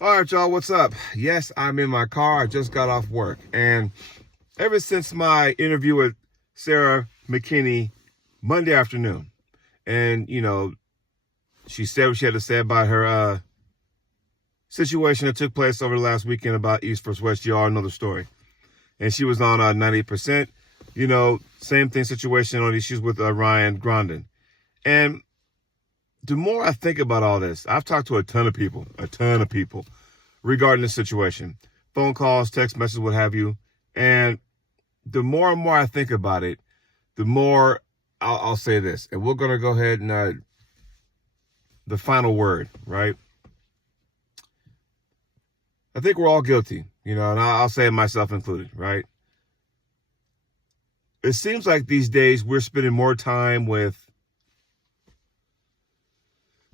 All right, y'all, what's up? Yes, I'm in my car. I just got off work. And ever since my interview with Sarah McKinney Monday afternoon, and, she said what she had to say about her situation that took place over the last weekend about East versus West. You all know the story. And she was on 98%. Same thing situation on issues with Ryan Grondin. And the more I think about all this, I've talked to a ton of people regarding this situation. Phone calls, text messages, what have you. And the more and more I think about it, the more I'll say this. And we're going to go ahead and the final word, right? I think we're all guilty, and I'll say it myself included, right? It seems like these days we're spending more time with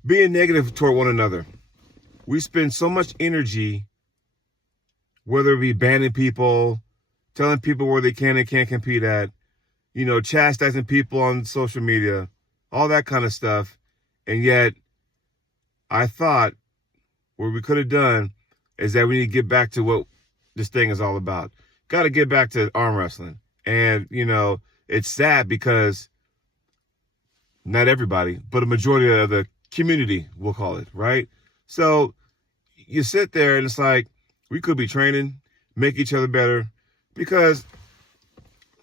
being negative toward one another. We spend so much energy, whether it be banning people, telling people where they can and can't compete at, chastising people on social media, all that kind of stuff. And yet, I thought what we could have done is that we need to get back to what this thing is all about. Got to get back to arm wrestling. And, it's sad because not everybody, but a majority of the community, we'll call it, right? So you sit there and it's like, we could be training, make each other better, because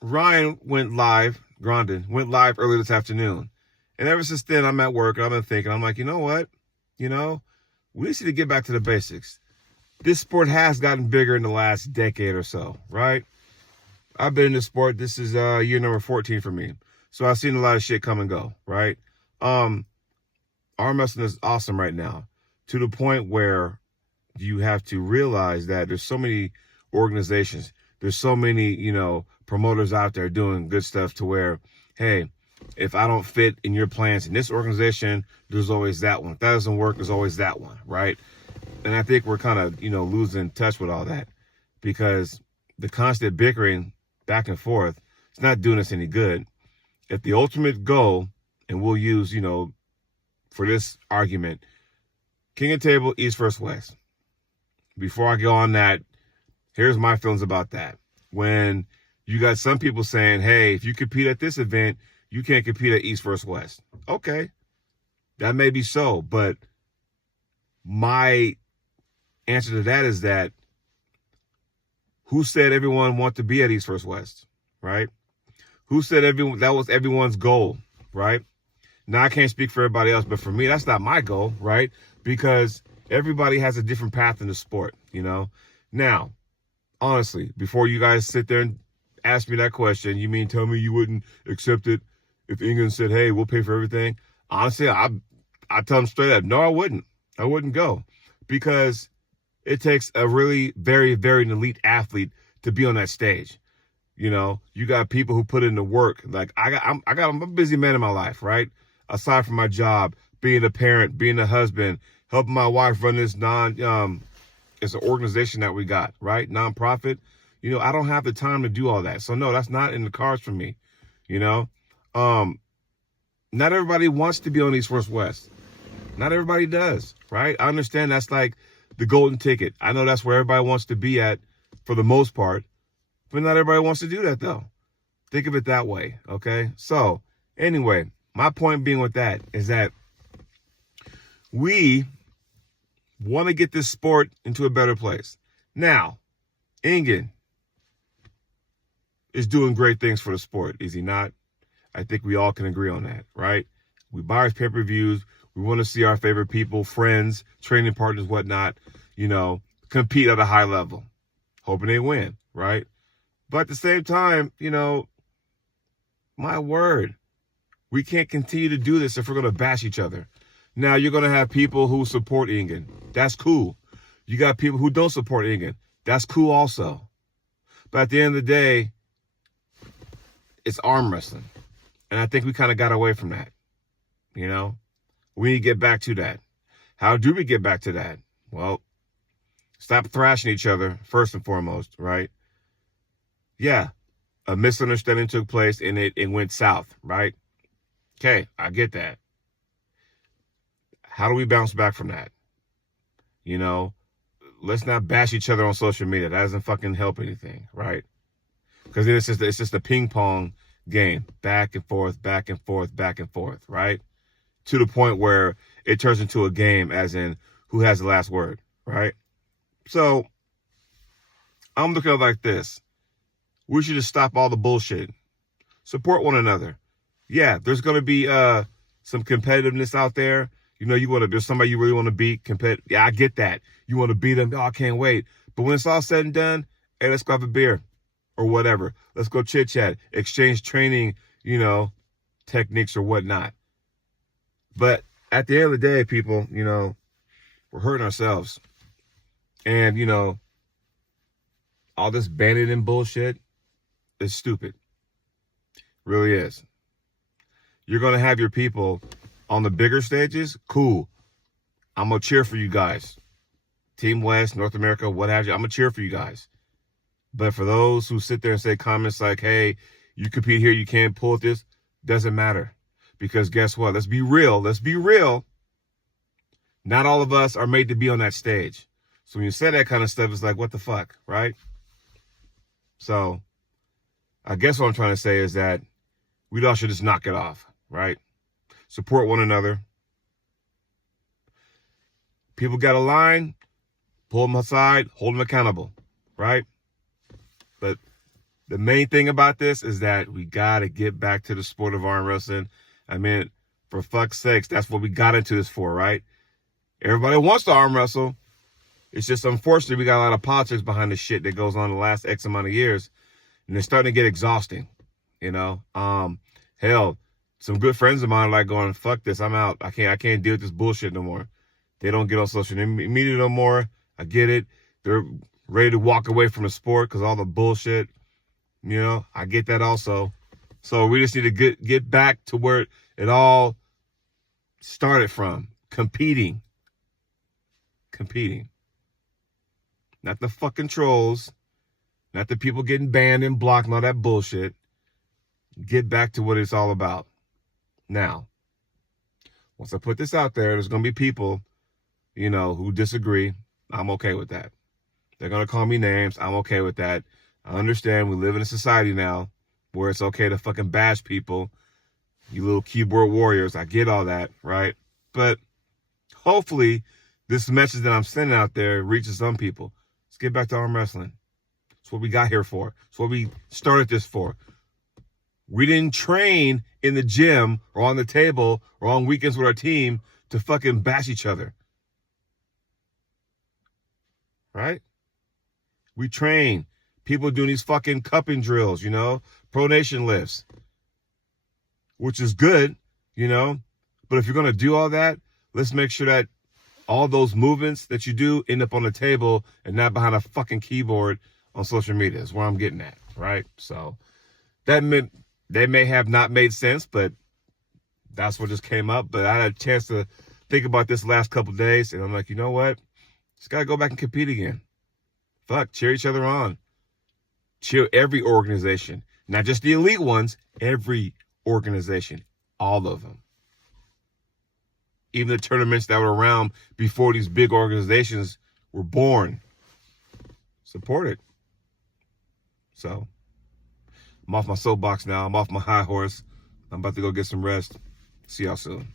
Grondin went live earlier this afternoon. And ever since then, I'm at work and I've been thinking, I'm like, you know what? We need to get back to the basics. This sport has gotten bigger in the last decade or so, right? I've been in this sport. This is year number 14 for me. So I've seen a lot of shit come and go, right? Arm wrestling is awesome right now, to the point where you have to realize that there's so many organizations, there's so many, promoters out there doing good stuff to where, hey, if I don't fit in your plans in this organization, there's always that one. If that doesn't work, there's always that one, right? And I think we're kind of, losing touch with all that, because the constant bickering back and forth, it's not doing us any good. If the ultimate goal, and we'll use, for this argument, King of Table, East versus West. Before I go on that, here's my feelings about that. When you got some people saying, hey, if you compete at this event, you can't compete at East versus West. Okay, that may be so, but my answer to that is that who said everyone want to be at East versus West, right? Who said that was everyone's goal, right? Now, I can't speak for everybody else, but for me, that's not my goal, right? Because everybody has a different path in the sport, Now, honestly, before you guys sit there and ask me that question, you mean tell me you wouldn't accept it if England said, hey, we'll pay for everything? Honestly, I tell them straight up, no, I wouldn't. I wouldn't go, because it takes a really very, very elite athlete to be on that stage. You got people who put in the work. Like I'm a busy man in my life, right? Aside from my job, being a parent, being a husband, helping my wife run this it's an organization that we got, right? Nonprofit. I don't have the time to do all that. So no, that's not in the cards for me. Not everybody wants to be on East versus West. Not everybody does, right? I understand that's like the golden ticket. I know that's where everybody wants to be at for the most part, but not everybody wants to do that though. Think of it that way, okay? So anyway, my point being with that is that we want to get this sport into a better place. Now, Ingen is doing great things for the sport, is he not? I think we all can agree on that, right? We buy his pay-per-views. We want to see our favorite people, friends, training partners, whatnot, compete at a high level, hoping they win, right? But at the same time, my word, we can't continue to do this if we're going to bash each other. Now, you're going to have people who support Ingen. That's cool. You got people who don't support Ingen. That's cool also. But at the end of the day, it's arm wrestling. And I think we kind of got away from that. We need to get back to that. How do we get back to that? Well, stop thrashing each other, first and foremost, right? Yeah, a misunderstanding took place and it went south, right? Okay, I get that. How do we bounce back from that? let's not bash each other on social media. That doesn't fucking help anything, right? Because it's just a ping pong game, back and forth, back and forth, back and forth, right? To the point where it turns into a game, as in who has the last word, right? So I'm looking at it like this. We should just stop all the bullshit. Support one another. Yeah, there's going to be some competitiveness out there. You know, there's somebody you really want to beat. Yeah, I get that. You want to beat them. Oh, I can't wait. But when it's all said and done, hey, let's go have a beer or whatever. Let's go chit chat, exchange training, techniques or whatnot. But at the end of the day, people, we're hurting ourselves. And, all this banding and bullshit is stupid. Really is. You're going to have your people on the bigger stages. Cool. I'm going to cheer for you guys. Team West, North America, what have you. I'm going to cheer for you guys. But for those who sit there and say comments like, hey, you compete here, you can't pull this, doesn't matter. Because guess what? Let's be real. Let's be real. Not all of us are made to be on that stage. So when you say that kind of stuff, it's like, what the fuck, right? So I guess what I'm trying to say is that we all should just knock it off, right? Support one another. People got a line, pull them aside, hold them accountable, right? But the main thing about this is that we got to get back to the sport of arm wrestling. I mean, for fuck's sakes, that's what we got into this for, right? Everybody wants to arm wrestle. It's just unfortunately we got a lot of politics behind the shit that goes on the last X amount of years. And it's starting to get exhausting, Hell, some good friends of mine are like going, fuck this, I'm out. I can't deal with this bullshit no more. They don't get on social media no more. I get it. They're ready to walk away from the sport because all the bullshit, I get that also. So we just need to get back to where it all started from. Competing. Not the fucking trolls. Not the people getting banned and blocked and all that bullshit. Get back to what it's all about. Now, once I put this out there, there's going to be people, who disagree. I'm okay with that. They're going to call me names. I'm okay with that. I understand we live in a society now where it's okay to fucking bash people. You little keyboard warriors. I get all that, right? But hopefully this message that I'm sending out there reaches some people. Let's get back to arm wrestling. That's what we got here for. That's what we started this for. We didn't train in the gym or on the table or on weekends with our team to fucking bash each other. Right? We train. People doing these fucking cupping drills, pronation lifts. Which is good, But if you're going to do all that, let's make sure that all those movements that you do end up on the table and not behind a fucking keyboard on social media is where I'm getting at, right? So they may have not made sense, but that's what just came up. But I had a chance to think about this last couple of days, and I'm like, you know what? Just got to go back and compete again. Fuck, cheer each other on. Cheer every organization, not just the elite ones, every organization, all of them. Even the tournaments that were around before these big organizations were born. Support it. So, I'm off my soapbox now. I'm off my high horse. I'm about to go get some rest. See y'all soon.